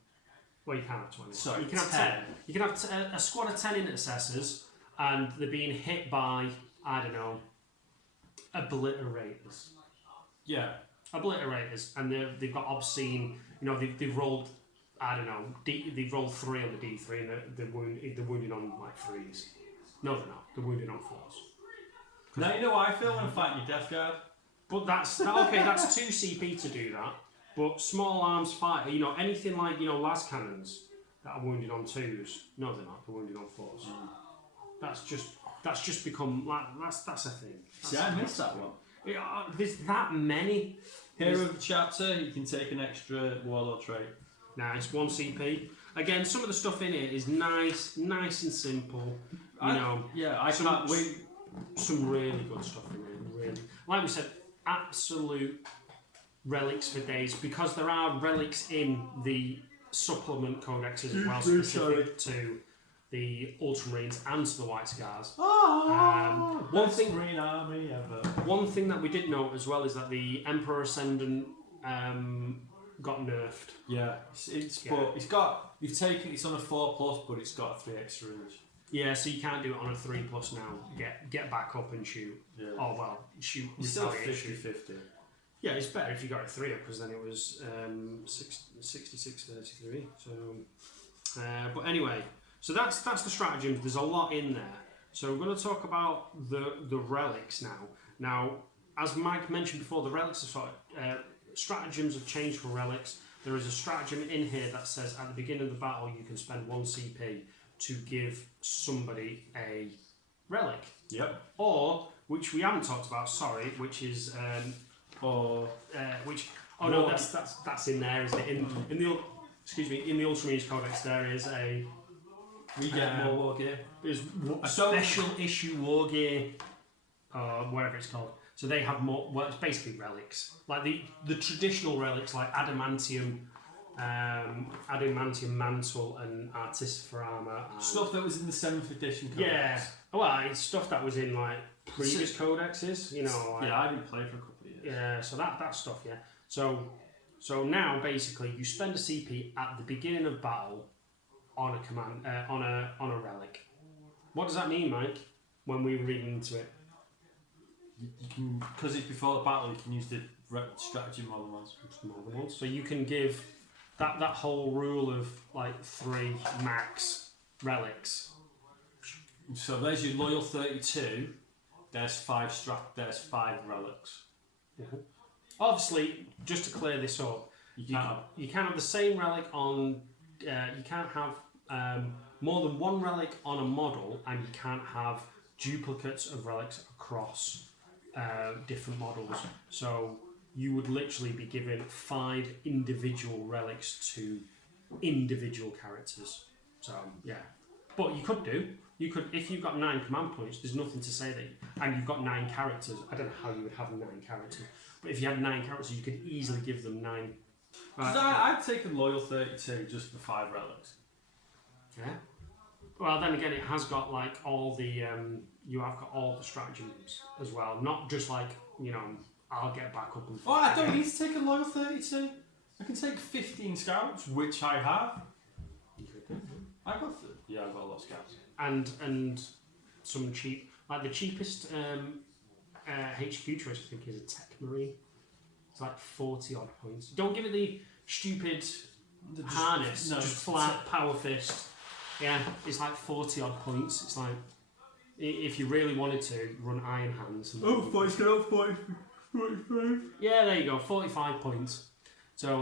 Well, you can't have 20. Sorry, you can have 10. You can have a squad of 10 intercessors, and they're being hit by, I don't know, obliterators. Yeah. Obliterators, and they've got obscene. They've rolled, I don't know, they've rolled 3 on the D3, and they're wounded on like 3s. No, they're not. They're wounded on 4s. Now you know how I feel when I'm fighting your Death Guard. But that's okay. That's 2 CP to do that. But small arms fighter, anything like las cannons that are wounded on 2s. No, they're not. They're wounded on 4s. That's just become like that's a thing. See, I missed that one. There's that many. Hero of the chapter, you can take an extra warlord trait. Nice, 1 CP. Again, some of the stuff in it is nice and simple. I can't wait. Some really good stuff in it. Really, like we said, absolute relics for days, because there are relics in the supplement codexes as well, specific to the Ultramarines and to the White Scars. One thing that we did note as well is that the Emperor Ascendant got nerfed. Yeah, it's on a 4+, but it's got a 3 extra inch. Yeah, so you can't do it on a 3+ now. Get back up and shoot. Yeah. Oh well, shoot. It's still 50-50. Yeah, it's better if you got a 3 up, because then it was 66-33. So, but anyway, so that's the stratagems. There's a lot in there. So we're going to talk about the relics now. Now, as Mike mentioned before, the relics are stratagems have changed for relics. There is a stratagem in here that says at the beginning of the battle you can spend 1 CP to give somebody a relic. Yep. Or, which we haven't talked about, which is that's in there, isn't it? In the Ultramarines Codex there is a we get more war gear. There's a special issue war gear, whatever it's called. So they have more. Well, it's basically relics, like the traditional relics, like adamantium mantle and artists for armor. Stuff that was in the 7th edition codex. Yeah, well, it's stuff that was in like previous codexes, Like, I didn't play for a couple of years. Yeah, so that stuff, yeah. So now basically you spend a CP at the beginning of battle on a command on a relic. What does that mean, Mike? When we read into it, you can, because it's before the battle, you can use the strategy more than once. So you can give that whole rule of like 3 max relics. So there's your loyal 32. There's 5 relics. Mm-hmm. Obviously, just to clear this up, you can't have the same relic on. You can't have more than 1 relic on a model, and you can't have duplicates of relics across different models. So you would literally be given 5 individual relics to individual characters. So yeah, but you could if you've got 9 command points. There's nothing to say that, and you've got 9 characters. I don't know how you would have 9 characters, but if you had 9 characters, you could easily give them 9. Because I've taken loyal 32 just for 5 relics. Yeah. Well, then again, it has got like all the you have got all the stratagems as well, not just like I'll get back up and. Oh, I don't need to take a loyal 32. I can take 15 scouts, which I have. You could do. I've got a lot of scouts. And some cheap, like the cheapest HQ choice I think is a Tech Marine. It's like 40 odd points. Don't give it the stupid harness, just flat power fist. Yeah, it's like 40 odd points. It's like if you really wanted to run Iron Hands. 40 scouts, 45. Yeah, there you go, 45 points. So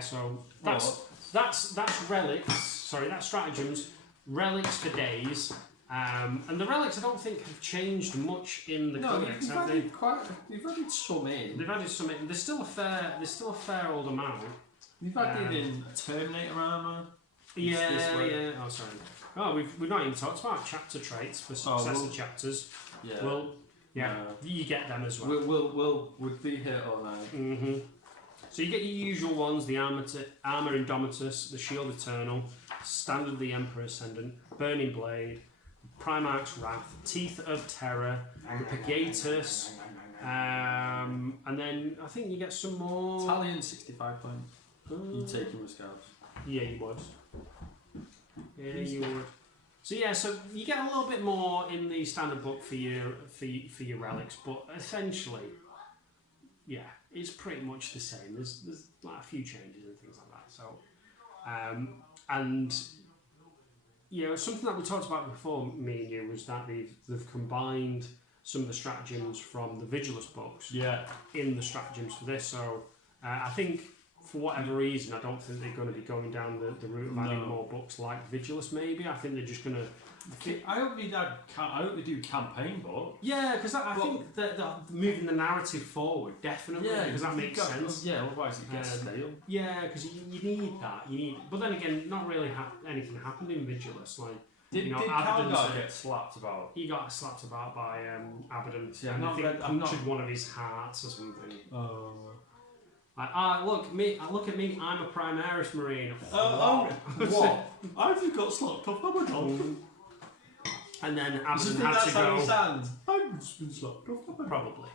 so that's that's relics. Sorry, that's stratagems. Relics for days. And the relics, I don't think have changed much in the codex. You've added some in. They've added some in. There's still a fair old amount. You've added in Terminator armour. Yeah. Oh, sorry. Oh, we've not even talked about chapter traits for successive chapters. Yeah. Well, yeah, you get them as well. We'll be here all night. Mm-hmm. So you get your usual ones: the armor Indomitus, the shield eternal, standard of the Emperor Ascendant, burning blade, Primarch's Wrath, Teeth of Terror, the Pagatus, and then I think you get some more. Italian 65 points. You taking with scouts? Yeah, you would. Yeah, you would. So yeah, so you get a little bit more in the standard book for your relics, but essentially, yeah, it's pretty much the same. There's like a few changes and things like that. So, and you know, something that we talked about before, me and you, was that they've combined some of the stratagems from the Vigilus books in the stratagems for this. So I think for whatever reason, I don't think they're going to be going down the route of adding more books like Vigilus. Maybe I think they're just going to. I hope they do campaign books. Yeah, because I think that moving the narrative forward definitely. Yeah, because that makes sense. Yeah, otherwise it gets stale. Yeah, because you need that. But then again, not really anything happened in Vigilus. Like, did Calgar get slapped about? He got slapped about by Abaddon. Yeah, and I think punctured one of his hearts or something. Oh. Like, look at me, I'm a Primaris Marine. What? I've got slapped off Abaddon. And then Abaddon had to go. I've just been slapped off Abaddon. Probably.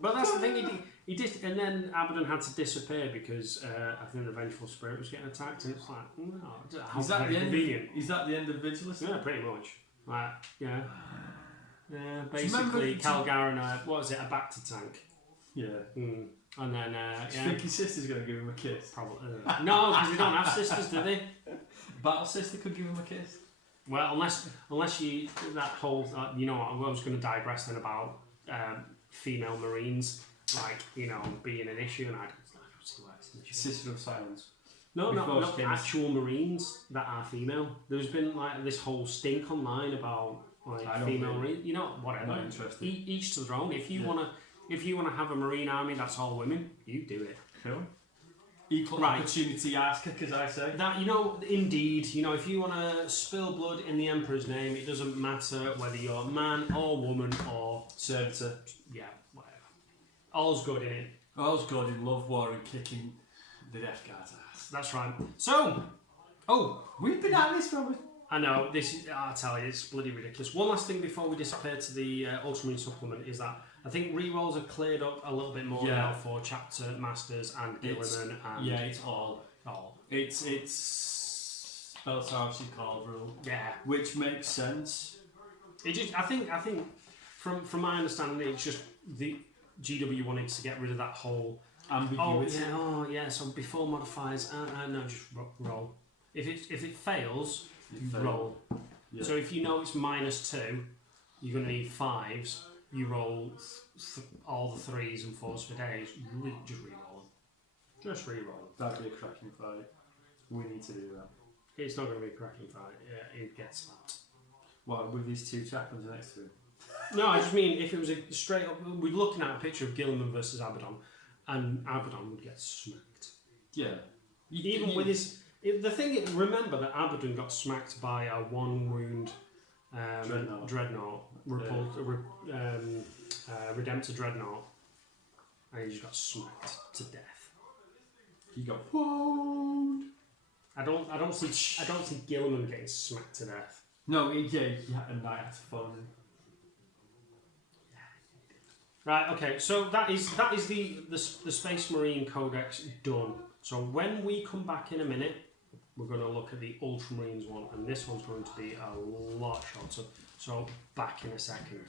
But that's the thing, he did, and then Abaddon had to disappear because I think the Vengeful Spirit was getting attacked, and it's like, no, is that the convenient. Is that the end of Vigilus? Yeah, pretty much. Like, yeah. Basically, Calgar and what was it, a Bacta tank. Yeah. And then, Do you think his sister's going to give him a kiss? Probably. No, because they don't have sisters, do they? Battle sister could give him a kiss. Well, unless you that whole you know, I was going to digress then about female Marines, like, you know, being an issue, and I don't see why it's an issue. Sister of Silence. No, actual Marines that are female. There's been like this whole stink online about like female Marines. You know, whatever. Not interested. Each to their own. If you wanna have a Marine army that's all women, you do it. Cool. Equal opportunity ass kickers, I say. That, you know, indeed, you know, if you want to spill blood in the Emperor's name, it doesn't matter whether you're man or woman or servitor. Yeah, whatever. All's good in it. All's good in love war and kicking the Death Guard's ass. That's right. So, we've been at this for I know, I'll tell you, it's bloody ridiculous. One last thing before we disappear to the Ultramarine supplement is that I think rerolls have cleared up a little bit more now for Chapter Masters and Gilliman and... Yeah, it's all. It's spell obviously called rule. Yeah. Which makes sense. I think from my understanding, it's just the GW wanted to get rid of that whole ambiguity. So before modifiers, no, just roll. If it fails, roll. Yeah. So if you know it's -2, you're going to need 5s. You roll all the 3s and 4s for days. Just re-roll them. Just re-roll them. That'd be a cracking fight. We need to do that. It's not going to be a cracking fight. It gets slapped. What, with these two chaplains next to him? No, I just mean if it was a straight up... We're looking at a picture of Gilliman versus Abaddon, and Abaddon would get smacked. Yeah. With his... The thing is, remember that Abaddon got smacked by a 1-wound Dreadnought. Redemptor Dreadnought, and he just got smacked to death. He got wound. I don't see Gilliman getting smacked to death. No, he had a knight to fall in. Right. Okay. So that is the Space Marine Codex done. So when we come back in a minute, we're going to look at the Ultramarines one, and this one's going to be a lot shorter. So back in a second.